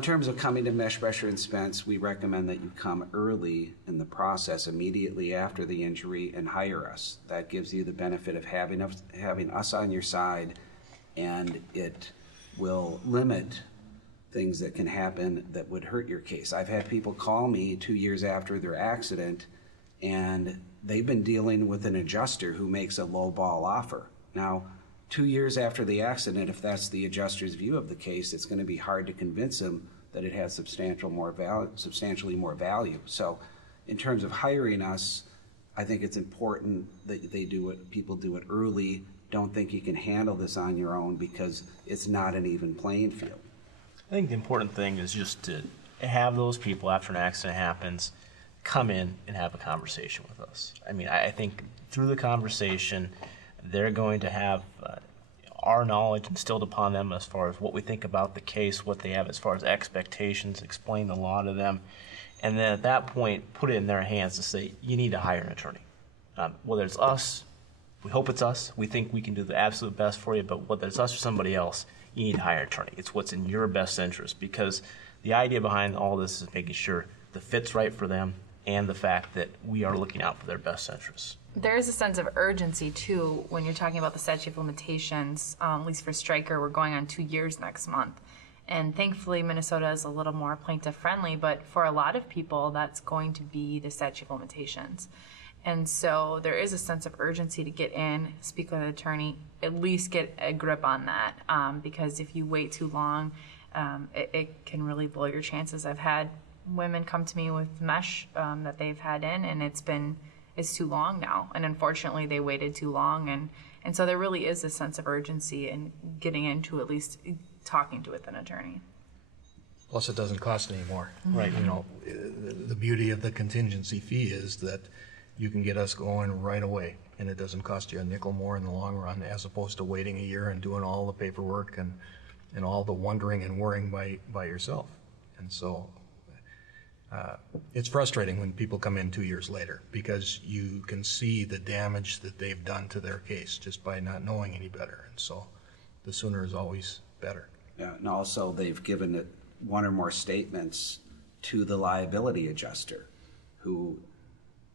in terms of coming to Meshbesher and Spence, we recommend that you come early in the process, immediately after the injury, and hire us. That gives you the benefit of having us on your side, and it will limit things that can happen that would hurt your case. I've had people call me 2 years after their accident, and they've been dealing with an adjuster who makes a low ball offer. Now, 2 years after the accident, if that's the adjuster's view of the case, it's going to be hard to convince him that it has substantially more value. So in terms of hiring us, I think it's important that people do it early. Don't think you can handle this on your own, because it's not an even playing field. I think the important thing is just to have those people, after an accident happens, come in and have a conversation with us. I mean, I think through the conversation, they're going to have our knowledge instilled upon them as far as what we think about the case, what they have as far as expectations, explain the law to them, and then at that point, put it in their hands to say, you need to hire an attorney. Whether it's us, we hope it's us, we think we can do the absolute best for you, but whether it's us or somebody else, you need to hire an attorney. It's what's in your best interest, because the idea behind all this is making sure the fit's right for them and the fact that we are looking out for their best interests. There is a sense of urgency, too, when you're talking about the statute of limitations. At least for Stryker, we're going on 2 years next month. And thankfully, Minnesota is a little more plaintiff-friendly, but for a lot of people, that's going to be the statute of limitations. And so there is a sense of urgency to get in, speak with an attorney, at least get a grip on that, because if you wait too long, it can really blow your chances. I've had women come to me with mesh that they've had in, and it's too long now, and unfortunately they waited too long, and so there really is a sense of urgency in getting into at least talking to with an attorney. Plus, it doesn't cost any more. Right. You know, the beauty of the contingency fee is that you can get us going right away, and it doesn't cost you a nickel more in the long run, as opposed to waiting a year and doing all the paperwork and all the wondering and worrying by yourself. And so it's frustrating when people come in 2 years later, because you can see the damage that they've done to their case just by not knowing any better. And so the sooner is always better. Yeah, and also they've given it one or more statements to the liability adjuster, who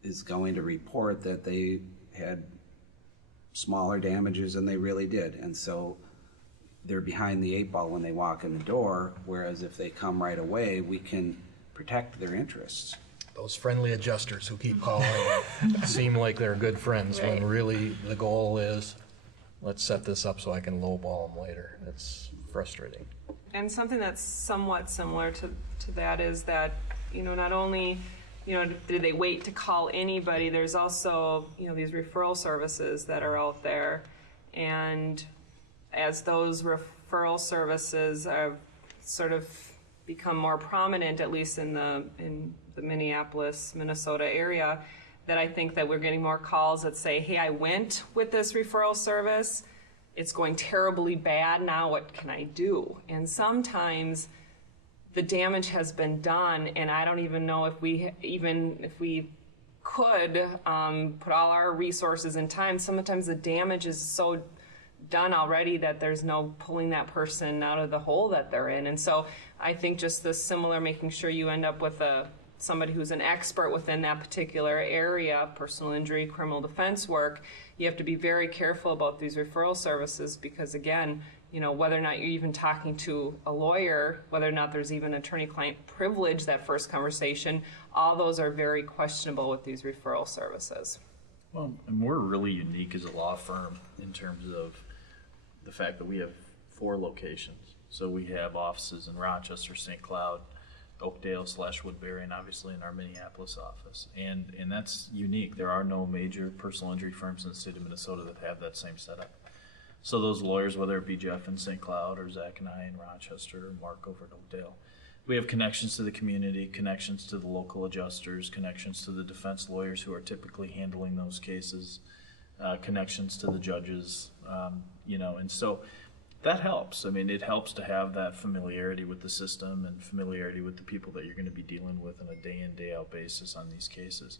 is going to report that they had smaller damages than they really did. And so they're behind the 8 ball when they walk in the door, whereas if they come right away, we can protect their interests. Those friendly adjusters who keep calling seem like they're good friends, right, when really the goal is, let's set this up so I can lowball them later. It's frustrating. And something that's somewhat similar to that is that, not only, did they wait to call anybody, there's also, these referral services that are out there. And as those referral services have sort of become more prominent, at least in the Minneapolis, Minnesota area, that I think that we're getting more calls that say, hey, I went with this referral service, it's going terribly bad, now what can I do? And sometimes the damage has been done, and I don't even know if we could put all our resources and time, sometimes the damage is so done already that there's no pulling that person out of the hole that they're in. And so I think just the similar, making sure you end up with somebody who's an expert within that particular area, personal injury, criminal defense work, you have to be very careful about these referral services, because again, whether or not you're even talking to a lawyer, whether or not there's even attorney-client privilege, that first conversation, all those are very questionable with these referral services. Well, and we're really unique as a law firm in terms of the fact that we have 4 locations. So we have offices in Rochester, St. Cloud, Oakdale/Woodbury, and obviously in our Minneapolis office. And that's unique. There are no major personal injury firms in the state of Minnesota that have that same setup. So those lawyers, whether it be Jeff in St. Cloud or Zach and I in Rochester or Mark over at Oakdale, we have connections to the community, connections to the local adjusters, connections to the defense lawyers who are typically handling those cases, connections to the judges, and so that helps. I mean, it helps to have that familiarity with the system and familiarity with the people that you're going to be dealing with on a day in, day out basis on these cases.